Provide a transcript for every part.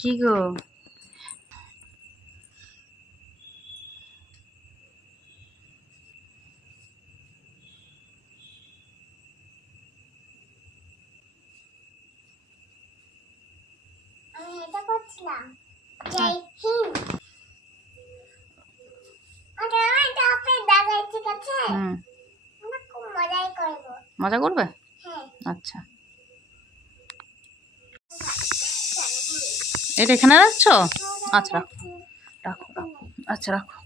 কি গো? আমি এটা করছিলাম। জয় হিন্দ। ওটা এটা আপনি দাদাই ঠিক আছে? আমরা খুব মজাই করব। মজা করবে? হ্যাঁ। আচ্ছা, এটা এখানে রাখছো? আচ্ছা রাখো রাখো রাখো। আচ্ছা রাখো।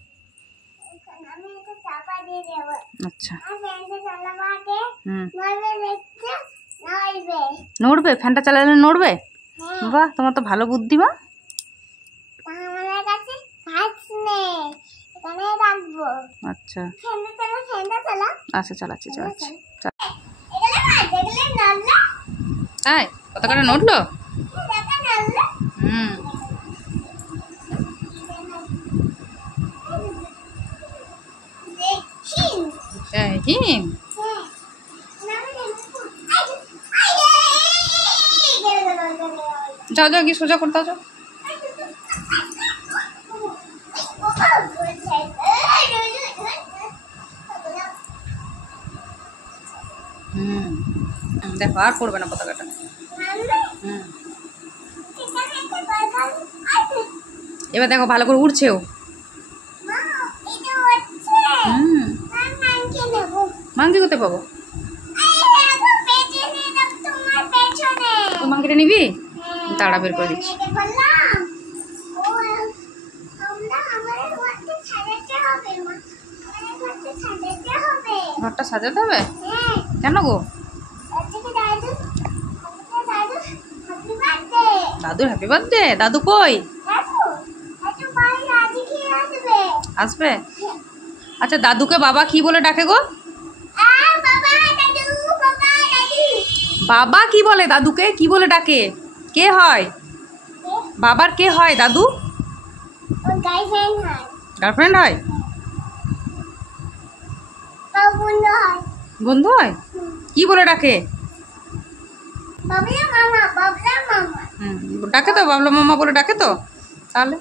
আমি এটা চাপা দিয়ে দেব। আচ্ছা। আর ফ্যানটা চালাবো আগে। নড়বে দেখতে নড়বে। নড়বে? ফ্যানটা চালালে নড়বে? হ্যাঁ। বাহ, তোমার তো ভালো বুদ্ধি মা। আমার কাছে কাজ নেই, এখানে রাখবো। আচ্ছা ফ্যানটা চালা। আচ্ছা, চালাচ্ছি চালাচ্ছি। এগুলো মাছ, এগুলো নড়লো। তাই কতটা নড়লো? এটা নড়লো। হিম। যাও যাও, গিয়ে সোজা করতে যাও। দেখো আর পড়বে না পতাকাটা। এবার দেখো ভালো করে উড়ছেও। মাংকি কোথায় পাবো? মাংকিটা নিবি? তাড়া বের করে দিচ্ছি। ঘরটা সাজাতে হবে? কেন গো? দাদুর হ্যাপি বার্থডে? দাদু কই? আসবে? আচ্ছা, দাদুকে বাবা কি বলে ডাকে গো? বাবা কি বলে দাদুকে? কি বলে ডাকে? কে হয় বাবার? কে হয় দাদু? গার্লফ্রেন্ড হয়? বন্ধু হয়? কি বলে ডাকে? ডাকে তো, বাবলা মামা বলে ডাকে তো। তাহলে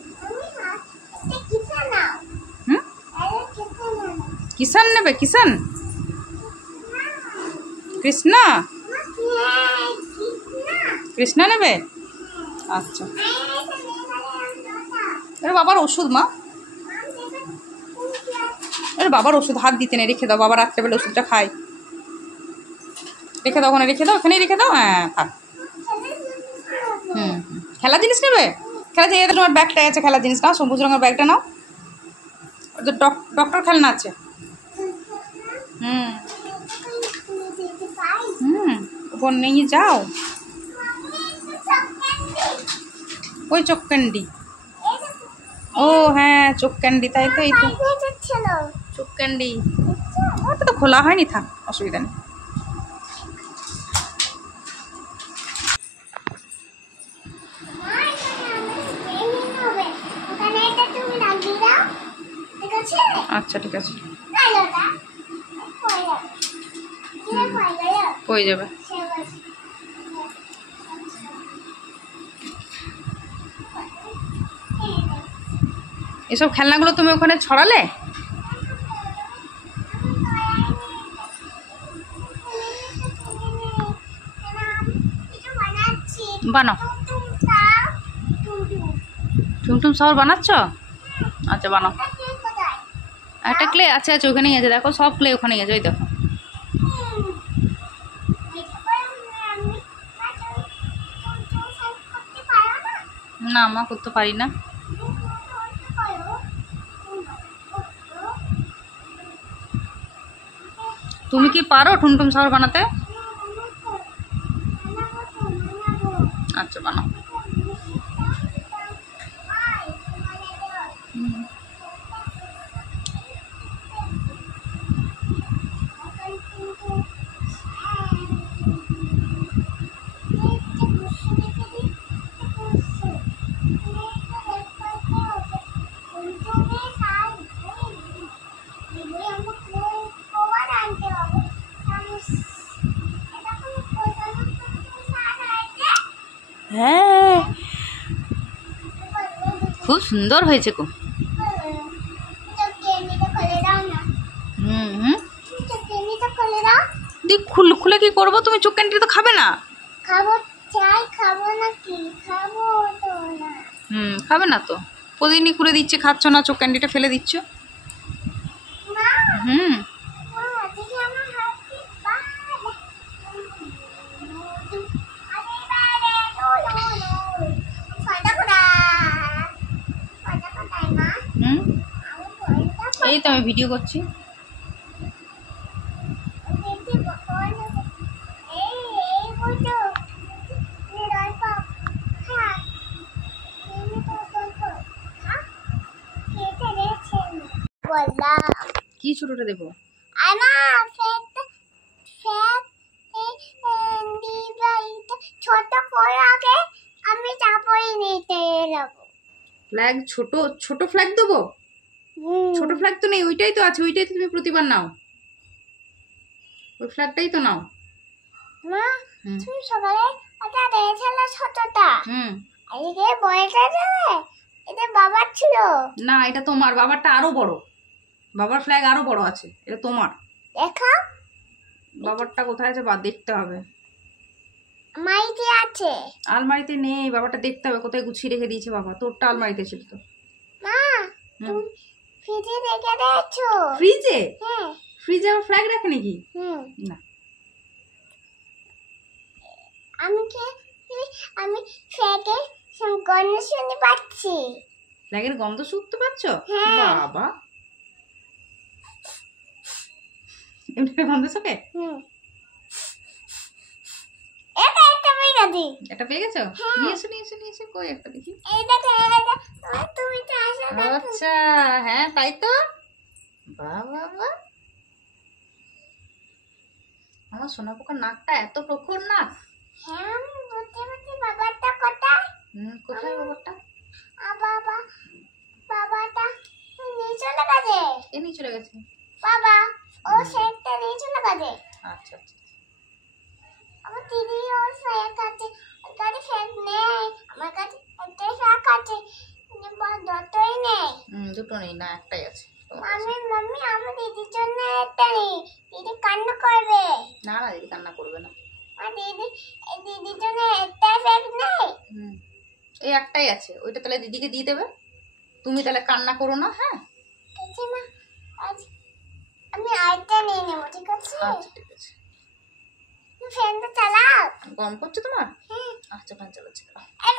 কিষান নেবে? কিষান? কৃষ্ণা? কৃষ্ণা নেবে? আচ্ছা। এটা বাবার ওষুধ মা। এটা বাবার ওষুধ, হাত দিতে নেই, রেখে দাও। বাবা রাত্রেবেলা ওষুধটা খায়। রেখে দাও, ওখানে রেখে দাও, ওখানেই রেখে দাও। হ্যাঁ থাক। খেলার জিনিস নেবে? খেলা জিনিস তোমার ব্যাগটাই আছে, খেলার জিনিস নাও। সবুজ রঙের ব্যাগটা নাও। ওটা ডক্টর খেলনা আছে। ওপর নিয়ে যাও। ওই চোখ ক্যান্ডি। ও হ্যাঁ, চোখ ক্যান্ডি। তাই তো, এই তো চোখ ক্যান্ডি। ওটা তো খোলা হয়নি, থাক, অসুবিধা নেই। আচ্ছা ঠিক আছে, হয়ে যাবে। এসব খেলনাগুলো তুমি ওখানে ছড়ালে? বানাও। টুমটুম শহর বানাচ্ছ? আচ্ছা বানাও। একটা ক্লে আছে, আছে ওখানেই আছে, দেখো সব ক্লে ওখানেই আছে, ওই দেখো। না মা, করতে পারি না। তুমি কি পারো টুমটুম শহর বানাতে? আচ্ছা বানাও। হ্যাঁ খুব সুন্দর হয়েছে গো। ক্যান্ডিটা খুলে দাও না। হুম ক্যান্ডিটা খুলে দাও। দি খুলে কি করবো? তুমি চোখ ক্যান্ডি তো খাবে না। খাবো, চাই খাবো নাকি? খাবো তো না। খাবে না তো। প্রতিদিনই করে দিচ্ছে, খাচ্ছ না, চোখ ক্যান্ডিটা ফেলে দিচ্ছ। মা, হুম মা, দেখি আমার হাতে বালে। আরে বালে, নো। ফাটা কোথায় মা? হুম আমি ফোনটা এই তো আমি ভিডিও করছি। দেখি ফোন। এই বুঝো। নিরাই পাপ। হ্যাঁ। তুমি তো বলছো। হ্যাঁ? কেটে দিয়েছেন। বললাম। কি ছোটটা দেবো? আমার ছোট করে আগে আমি তারপরে নিতে যাবো। ফ্ল্যাগ ছোট ফ্ল্যাগ দেবো? ছোট ফ্ল্যাগ তো নেই, ওইটাই তো আছে, ওইটাই তো তুমি প্রতিবার নাও, ওই ফ্ল্যাগটাই তো নাও। মা, হুম তুমি সকালে ওটা দিয়েছিল ছোটটা। হুম এদিকে বড়টা যাবে। এটা বাবার ছিল। না, এটা তোমার। বাবারটা আরো বড়, বাবার ফ্ল্যাগ আরো বড় আছে, এটা তোমার। দেখা বাবারটা কোথায় আছে বা দেখতে হবে। মাইটি আছে। আলমারিতে নেই, বাবারটা দেখতে হবে কোথায় গুছিয়ে রেখে দিয়েছে বাবা। তোরটা আলমারিতে ছিল তো। মা, তুমি ফ্রিজে রেখে দিয়েছো। ফ্রিজে? হ্যাঁ। ফ্রিজে আবার ফ্ল্যাগ রাখে নাকি? না। আমি ফ্ল্যাগে গন্ধ শুনতে পাচ্ছি। ফ্ল্যাগের গন্ধ শুকতে পাচ্ছ? হ্যাঁ। বাবা, এমনি গন্ধ শুকে? এটা পেয়ে গেছি। এটা পেয়ে গেছো? হ্যাঁ। নিয়ে এসো কই একটা দেখি। এইটা তুমি তো আসো না। আচ্ছা, হ্যাঁ তাই তো। বাহ বাহ বাহ, আমার সোনা পোকার নাকটা এত প্রখর নাক। হ্যাঁ, আমি বুঝতে পারছি বাবাটা কোথায়। কোথায় বাবারটা? বাবাটা নিয়ে চলে গেছে। এ নিয়ে চলে গেছে বাবা, ও সেটটা নিয়ে চলে গেছে। আচ্ছা আচ্ছা। আমার দিদি ওর ফ্যাক আছে। ওর কাছে ফ্যাক নেই। আমার কাছে একটাই ফ্যাক আছে। যতই নেই। দুটো নেই না, একটাই আছে। মাম্মি আমার দিদির জন্য একটা নেই। দিদি কান্না করবে। না না, দিদি কান্না করবে না। আর দিদির জন্য একটাই ফ্যাক নেই। এই একটাই আছে, ওইটা তাহলে দিদিকে দিয়ে দেবে। তুমি তাহলে কান্না করো না। হ্যাঁ ঠিক আছে মা, আজ আমি আরেকটা নিয়ে নেবো। ঠিক আছে? আচ্ছা ঠিক আছে। ফ্যানটা চালাও। গরম করছে তোমার? হ্যাঁ। আচ্ছা ফ্যান চালাচ্ছি। আর